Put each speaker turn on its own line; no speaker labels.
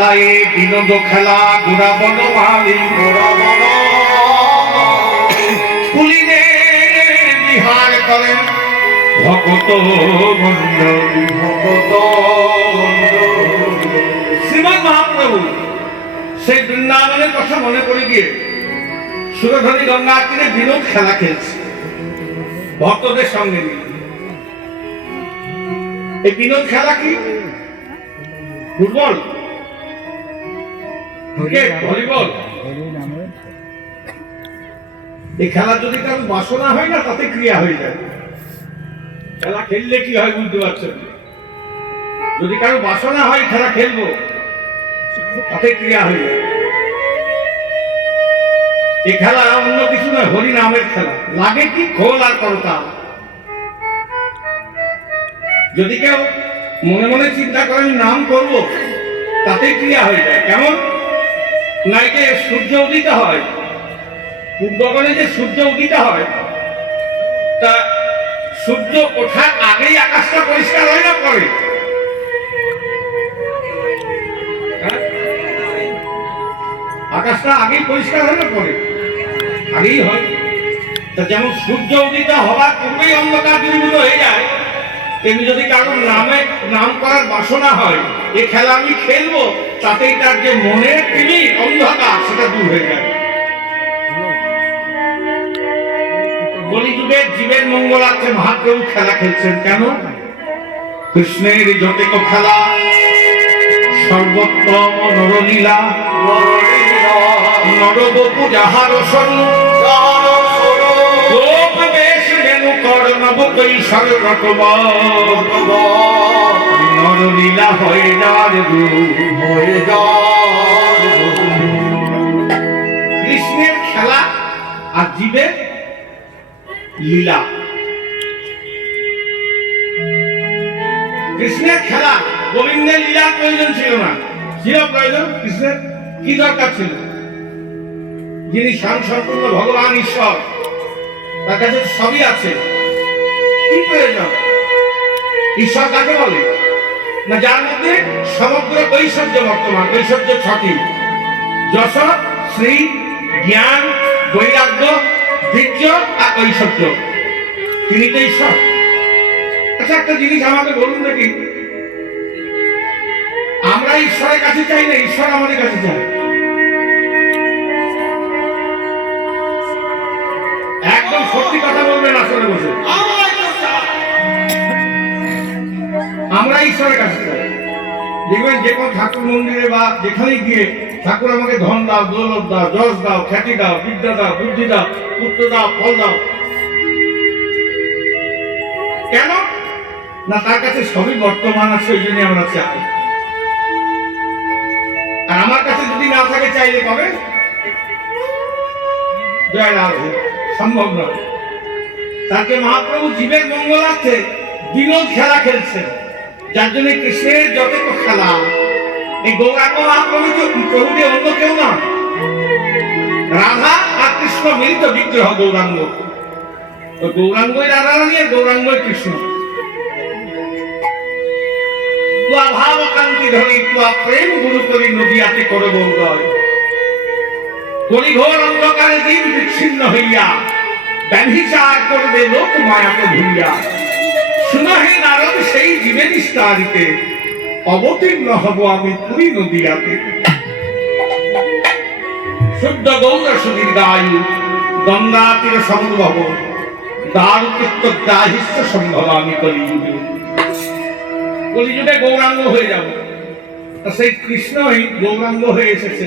খেলায়, বিনোদ খেলা গোড়া বড় মালি গোড়া বড় বিহার করেন ভগত ভগত শ্রীমান মহাপ্রভু, সেই বৃন্দাবনের কথা মনে পড়ে গিয়ে সুরধনী গঙ্গা তীরে বিনোদ খেলা খেলছে। ভক্তদের সঙ্গে নিয়ে। এই বিনোদ খেলা কি? ফুটবল? এই খেলা যদি কারও বাসনা হয় না তাতে ক্রিয়া হয়ে যায়। খেলা খেললে কি হয় বুঝতে পারছেন যদি কারও বাসনা হয় খেলা খেলব। তাতে ক্রিয়া হয়ে যায়। এই খেলা অন্য কিছু নয় হরি নামের খেলা। লাগে কি? খোল আর করতা যদি কেউ মনে মনে চিন্তা করেন নাম করব তাতে ক্রিয়া হয়ে যায়। কেমন? না যে সূর্য উদিত হয়। পূর্বগণে যে সূর্য উদিত হয়, তা সূর্য ওঠার আগেই আকাশটা পরিষ্কার হয় না পরে? হ্যাঁ? আকাশটা আগেই পরিষ্কার হয় না পরে? আগেই হয়। তা যেমন সূর্য উদিত হওয়ার পূর্বেই অন্ধকার যায় তেমনি যদি কারোর নামে নাম করার বাসনা হয়, এ খেলা আমি খেলব, তাতেই তার যে মনের তিনি অন্ধকার, সেটা দূর হয়ে যায়। কলিযুগের জীবের মঙ্গলার্থে মহাপ্রভু খেলা খেলছেন কেন? কৃষ্ণের জটিক খেলা সর্বোত্তম নরলীলা নরবপু যাহার স্বরূপ নরলীলা হয়ে যার হয়ে কৃষ্ণের খেলা আর জীবের লীলা। কৃষ্ণের খেলা, গোবিন্দের লীলার প্রয়োজন ছিল না। ছিল প্রয়োজন কৃষ্ণের কি দরকার ছিল? যিনি স্বয়ং সম্পূর্ণ ভগবান, ঈশ্বর, তার কাছে সবই আছে। কি ঈশ্বর কাকে বলে? না, যার মধ্যে সমগ্র ঐশ্বর্য বর্তমান, ঐশ্বর্য ছটি। যশ শ্রী, জ্ঞান, বৈরাগ্য বীর্য আর ঐশ্বর্য। তিনি তো ঈশ্বর। আচ্ছা একটা জিনিস আমাকে বলুন দেখি। আমরা ঈশ্বরের কাছে চাই না, ঈশ্বর আমাদের কাছে চাই একদম সত্যি কথা বলবেন আসলে বসে। আমরা ঈশ্বরের কাছে চাই দেখবেন যে কোনো ঠাকুর মন্দিরে বা যেখানে গিয়ে ঠাকুর আমাকে ধন দাও, দৌলত দাও, যশ দাও, খ্যাতি দাও, বিদ্যা দাও, বুদ্ধি দাও, পুত্র দাও, ফল দাও। কেন? না, তার কাছে সবই বর্তমান আছে, ওই জন্য আমরা চাই। আর আমার কাছে যদি না থাকে, চাইলে কবে? জয় সম্ভব নয়। তাকে মহাপ্রভু জীবের মঙ্গলার্থে বিনোদ খেলা খেলছেন। যার জন্য কৃষ্ণের যত খেলা, এই গৌরাঙ্গ মহাপ্রভু তো প্রভুকে অন্য কেউ না। রাধা আর কৃষ্ণ মিলিত বিগ্রহ গৌরাঙ্গ। তো গৌরাঙ্গই রাধা রানী আর গৌরাঙ্গই কৃষ্ণ। তুয়া ভাব কান্তি ধরি তুয়া প্রেম গুরু করি নদিয়াতে করো গৌরয় করি ঘোর অন্ধকারে দিন বিচ্ছিন্ন হইয়া ব্যভিচার করবে লোক মায়াকে ভুলিয়া। শুনহে নারদ, সেই জীবে নিস্তারিতে অবতীর্ণ হব আমি পুরী নদিয়াতে। শুদ্ধ গৌর গায়ু গঙ্গা সম্ভব সম্ভব আমি কলিযুগে। কলিযুগে গৌরাঙ্গ হয়ে যাব। সেই কৃষ্ণই গৌরাঙ্গ হয়ে এসেছে।